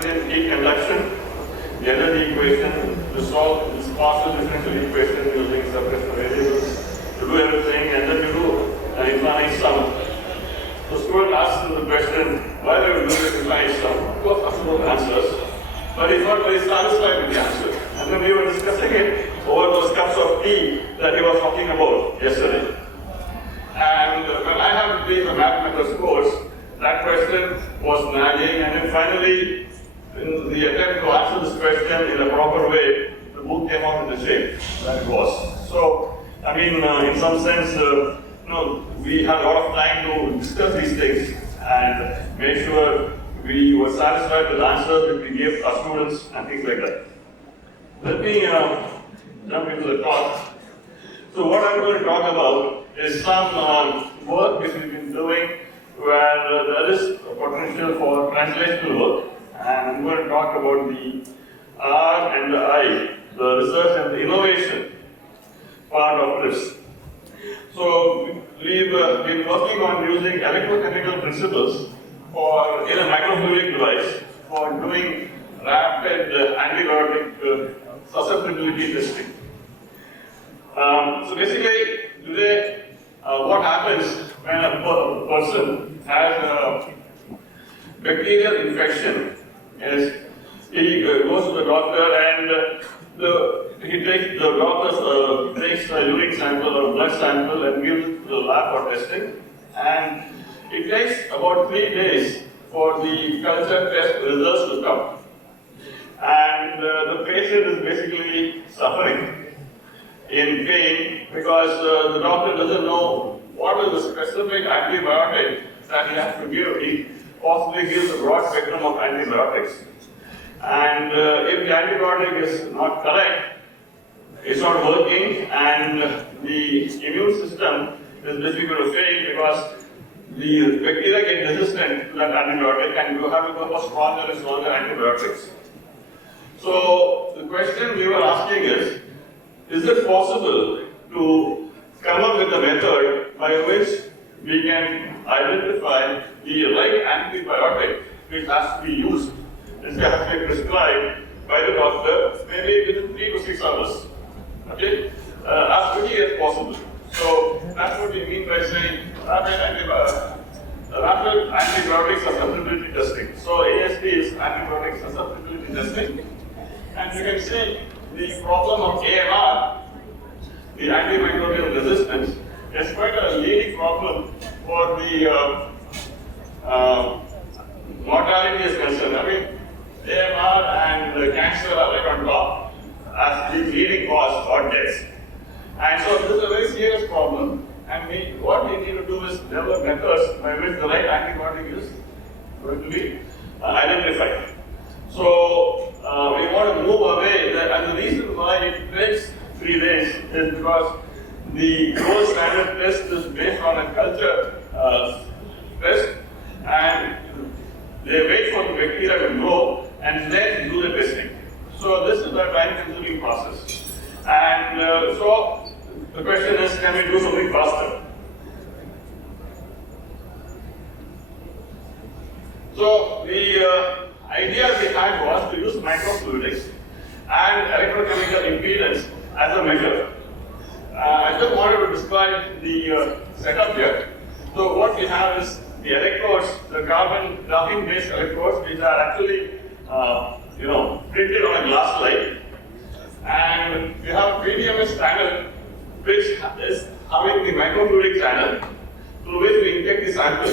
Hamiltonian heat conduction, the energy equation, to solve this partial differential equation using subcustom variables, to do everything, and then you do an infinite sum. The student asks the question, why do you do this infinite sum? Of course, absolute answers, but he's not very satisfied with the answer. And then we were discussing it over those cups of tea that he was talking about yesterday. And when I had to take the mathematics course, that question was nagging, and then finally, in the attempt to answer this question in a proper way, the book came out in the shape that it was. So, I mean, in some sense, we had a lot of time to discuss these things and make sure we were satisfied with the answers that we gave our students and things like that. Let me jump into the talk. So what I'm going to talk about is some work which we've been doing where there is a potential for translational work, and I'm going to talk about the R and the I, the research and the innovation part of this. So we've been working on using electrochemical principles in a microfluidic device for doing rapid antibiotic susceptibility testing. So basically, today, what happens when a person has a bacterial infection is he goes to the doctor and he takes a urine sample or blood sample and gives it to the lab for testing. And it takes about 3 days for the culture test results to come. And the patient is basically suffering in pain because the doctor doesn't know what is the specific antibiotic that he has to give. He possibly gives a broad spectrum of antibiotics. And if the antibiotic is not correct, it's not working, and the immune system is basically going to fail because the bacteria get resistant to that antibiotic, and you have to go for stronger and stronger antibiotics. So the question we were asking is it possible to come up with a method by which we can identify the right antibiotic which has to be used, which has to be prescribed by the doctor, maybe within 3 to 6 hours, okay? As quickly as possible. So that's what we mean by saying rapid antibiotic susceptibility testing. So AST is antibiotic susceptibility testing. And you can see the problem of AMR, the antimicrobial resistance, is quite a leading problem for the mortality is concerned. I mean, AMR and cancer are right on top as the leading cause for deaths. And so this is a very serious problem, and what we need to do is develop methods by which the right antibiotic is going to be identified. So we want to move away, and the reason why it takes 3 days is because the gold standard test is based on a culture test, and they wait for the bacteria to grow and then do the testing. So this is a time-consuming process. And so the question is, can we do something faster? So the idea we had was to use microfluidics and electrochemical impedance as a measure. I just wanted to describe the setup here. So what we have is the electrodes, the carbon graphene-based electrodes, which are actually printed on a glass slide. And we have a PDMS channel which is having the microfluidic channel through which we inject the sample.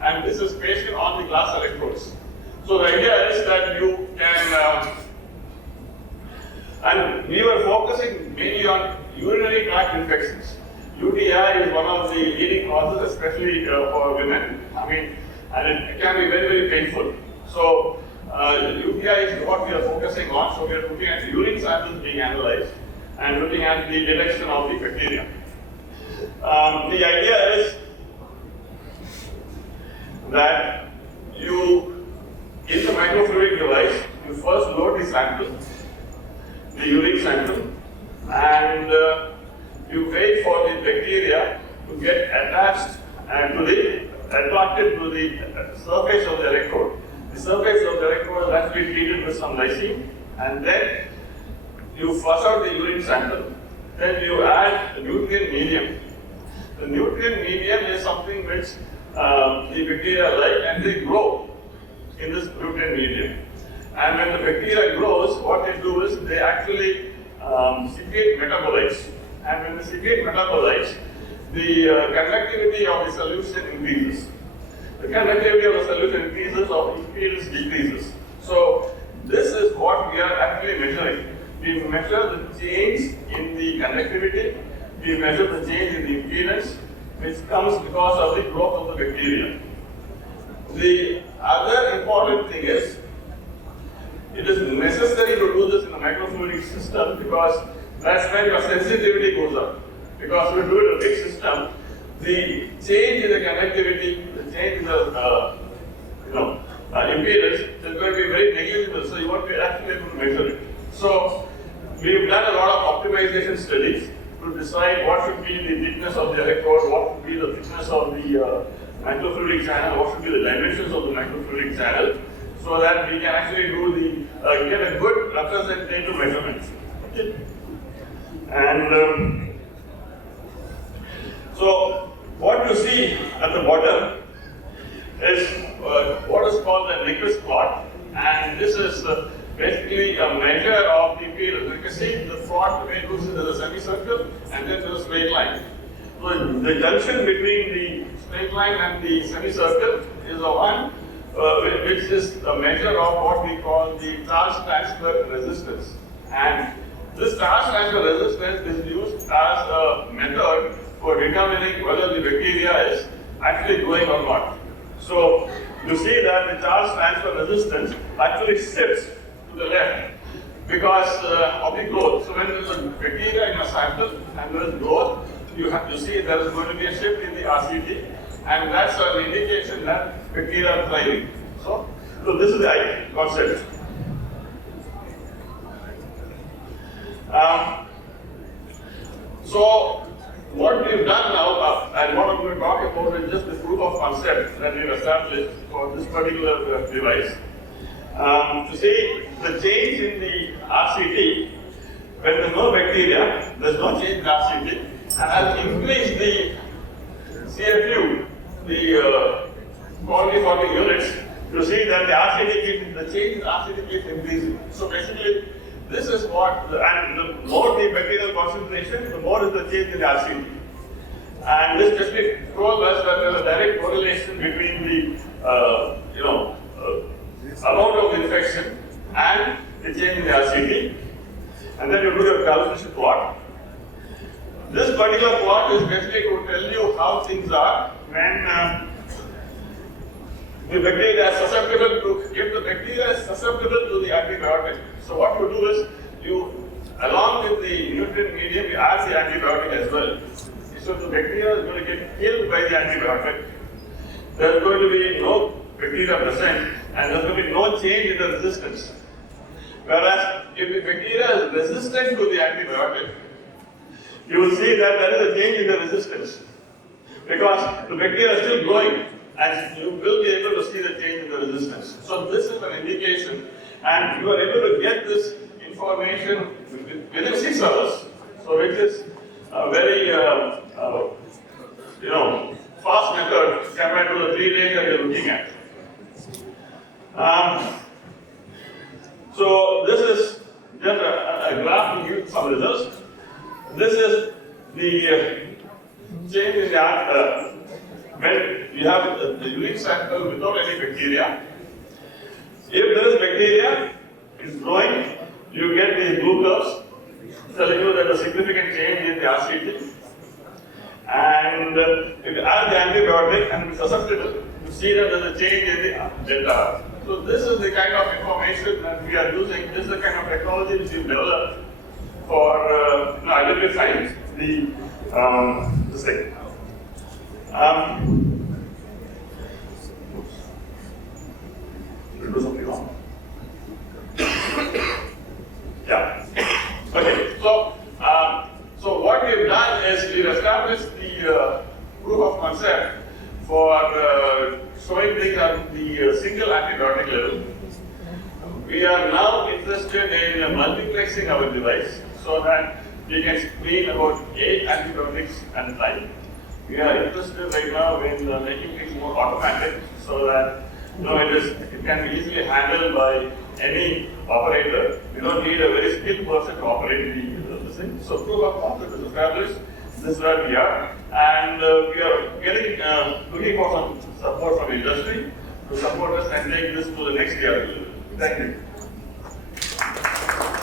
And this is pasted on the glass electrodes. So the idea is that you can, and we were focusing mainly on urinary tract infections. UTI is one of the leading causes, especially for women. I mean, and it can be very, very painful. So UTI is what we are focusing on. So we are looking at urine samples being analyzed and looking at the detection of the bacteria. The idea is that in the microfluidic device, you first load the sample, the urine sample, and you wait for the bacteria to get attached and attracted to the surface of the electrode. the surface of the electrode is actually treated with some lysine, and then you flush out the urine sample. Then you add a nutrient medium. The nutrient medium is something which the bacteria like, and they grow in this nutrient medium. And when the bacteria grows, what they do is they actually secrete metabolites. And when they secrete metabolites, the conductivity of the solution increases. The conductivity of the solution increases, or impedance decreases. So this is what we are actually measuring. We measure the change in the conductivity, we measure the change in the impedance, which comes because of the growth of the bacteria. The other important thing is, it is necessary to do this in a microfluidic system because that's when your sensitivity goes up. Because if you do it in a big system, the change in the conductivity, the change in the impedance is going to be very negligible, so you won't be actually able to measure it. So we've done a lot of optimization studies to decide what should be the thickness of the electrode, what should be the thickness of the microfluidic channel, what should be the dimensions of the microfluidic channel, so that we can actually do the get a good representative measurement. Okay. And so what you see at the bottom is what is called the Nyquist plot, and this is basically a measure of the impedance. You can see the plot, the way it looks is a semicircle, and then there's a straight line. So the junction between the straight line and the semicircle is the one which is a measure of what we call the charge transfer resistance. And this charge transfer resistance is used as a method for determining whether the bacteria is actually growing or not. So you see that the charge transfer resistance actually shifts to the left because of the growth. So when there is a bacteria in a sample and there is growth, you see there is going to be a shift in the RCT, and that's an indication that bacteria are thriving. So this is the concept. So what we've done now, and what I'm going to talk about is just the proof of concept that we've established for this particular device. To see the change in the RCT, when there's no bacteria, there's no change in RCT, and I'll increase the CFU, the quality forming units, to see that the RCT the change in RCT keeps increasing. So basically, this is what, and the more the bacterial concentration, the more is the change in the RCT. And this just told us that there is a direct correlation between the amount of infection and the change in the RCT. And then you do your calculation plot. This particular plot is basically to tell you how things are when the bacteria is susceptible to, if the bacteria is susceptible to the antibiotic. So what you do is, you, along with the nutrient medium, you add the antibiotic as well. So the bacteria is going to get killed by the antibiotic. There is going to be no bacteria present, and there is going to be no change in the resistance. Whereas, if the bacteria is resistant to the antibiotic, you will see that there is a change in the resistance. Because the bacteria is still growing, and you will be able to see the change in the resistance. So this is an indication, and you are able to get this information within 6 hours. So which is a very fast method compared to the 3 days that you're looking at. So this is just a graph to give some results. This is the change in the when you have the urine sample without any bacteria. If there is bacteria, it's growing, you get the blue curves telling you that a significant change in the RCT. And if you add the antibiotic and it's susceptible, you see that there's a change in the delta. So this is the kind of information that we are using. This is the kind of technology which we've developed for identifying this thing. Did I do something wrong? Yeah. Okay. So what we've done is we've established the proof of concept for showing things at the single antibiotic level. We are now interested in multiplexing our device so that we can screen about 8 antibiotics at a time. We are interested right now in making things more automatic so that it can be easily handled by any operator. We don't need a very skilled person to operate this thing. So proof of concept is established. This is where we are, and we are getting looking for some support from industry to support us and take this to the next year. Thank you.